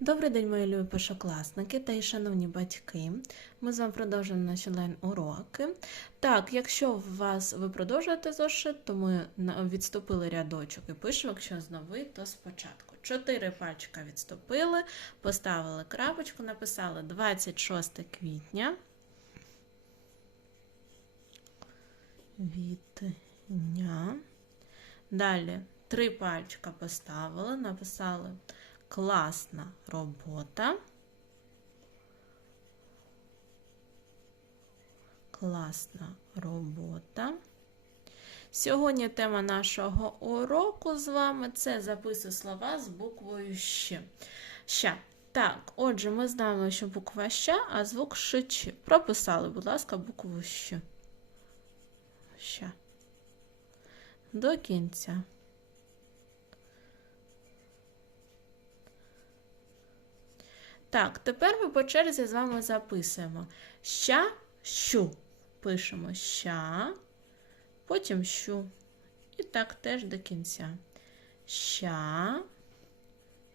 Добрий день, мої любі першокласники та й шановні батьки. Ми з вами продовжуємо наші онлайн-уроки. Так, якщо у вас ви продовжуєте зошит, то ми відступили рядочок і пишемо, якщо з новий, то спочатку. Чотири пальчика відступили, поставили крапочку, написали 26 квітня. Вітня. Далі три пальчика поставили, написали класна робота. Класна робота. Сьогодні тема нашого уроку з вами це записи слова з буквою Щ. Ща. Так, отже, ми знаємо, що буква Щ, а звук Ш. Прописали, будь ласка, букву Щ. Ща. До кінця. Так, тепер ми по черзі з вами записуємо ща, щу. Пишемо ща, потім щу. І так теж до кінця. Ща,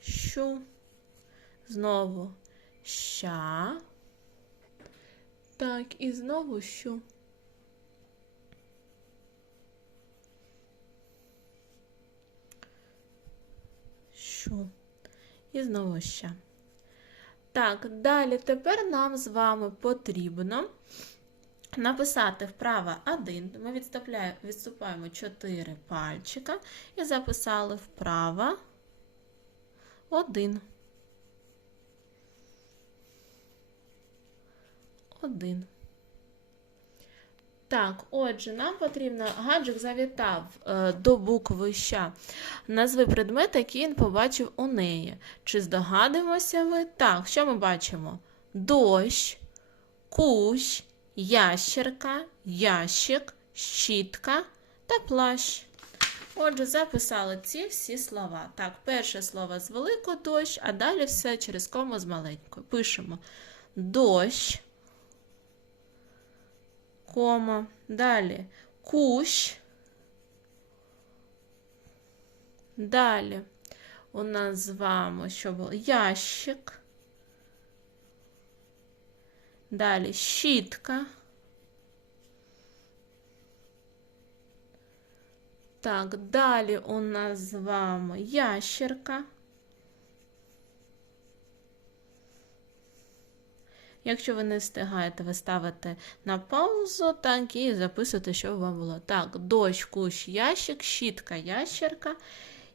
щу. Знову ща. Так, і знову щу. Щу. І знову ща. Так, далі тепер нам з вами потрібно написати вправа 1. Ми відступаємо 4 пальчика і записали вправа 1. 1. Так, отже, нам потрібно, гаджик завітав е, до букви Щ. Назви предмет, який він побачив у неї. Чи здогадуємося ви? Так, що ми бачимо? Дощ, кущ, ящерка, ящик, щітка та плащ. Отже, записали ці всі слова. Так, перше слово з великого дощ, а далі все через кому з маленькою. Пишемо дощ, кома, далі кущ. Далі у нас з вами що було? Ящик. Далі щітка. Так, далі у нас з вами ящерка. Якщо ви не встигаєте, ви ставите на паузу, так, і записуєте, що вам було. Так, дощ, кущ, ящик, щітка, ящерка.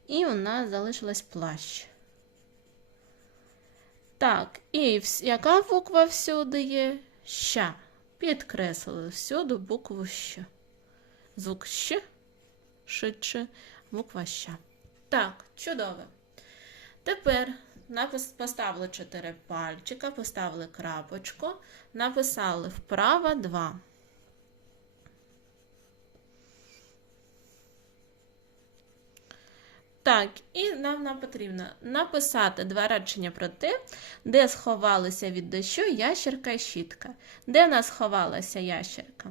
І у нас залишилась плащ. Так, і яка буква всюди є? Ща. Підкреслили всюди букву Щ. Звук Щ, швидше, буква Щ. Так, чудово. Тепер поставили 4 пальчика, поставили крапочку, написали вправа 2. Так, і нам, нам потрібно написати два речення про те, де сховалися від дощу ящерка і щітка. Де в нас сховалася ящерка?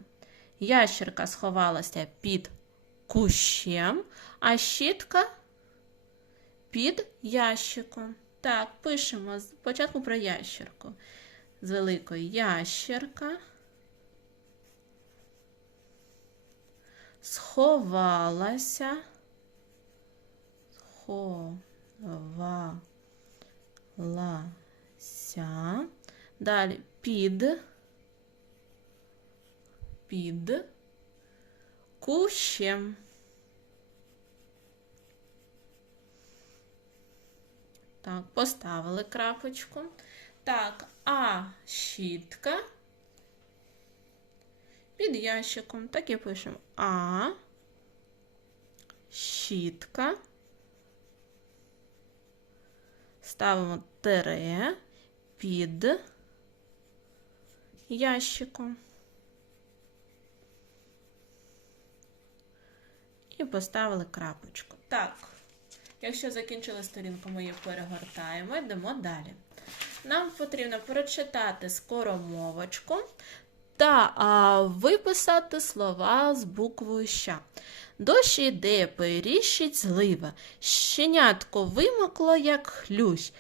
Ящерка сховалася під кущем, а щітка під ящиком. Так, пишемо спочатку про ящерку. З великої ящерка. Сховалася. Сховалася. Далі під. Під кущем. Так, поставили крапочку. Так, а щітка під ящиком. Так і пишемо А. Щітка. Ставимо тире під ящиком. І поставили крапочку. Так. Якщо закінчили сторінку, ми її перегортаємо, йдемо далі. Нам потрібно прочитати скоромовочку та а, виписати слова з буквою Щ. Дощ іде, періщить злива, щенятко вимокло, як хлющ.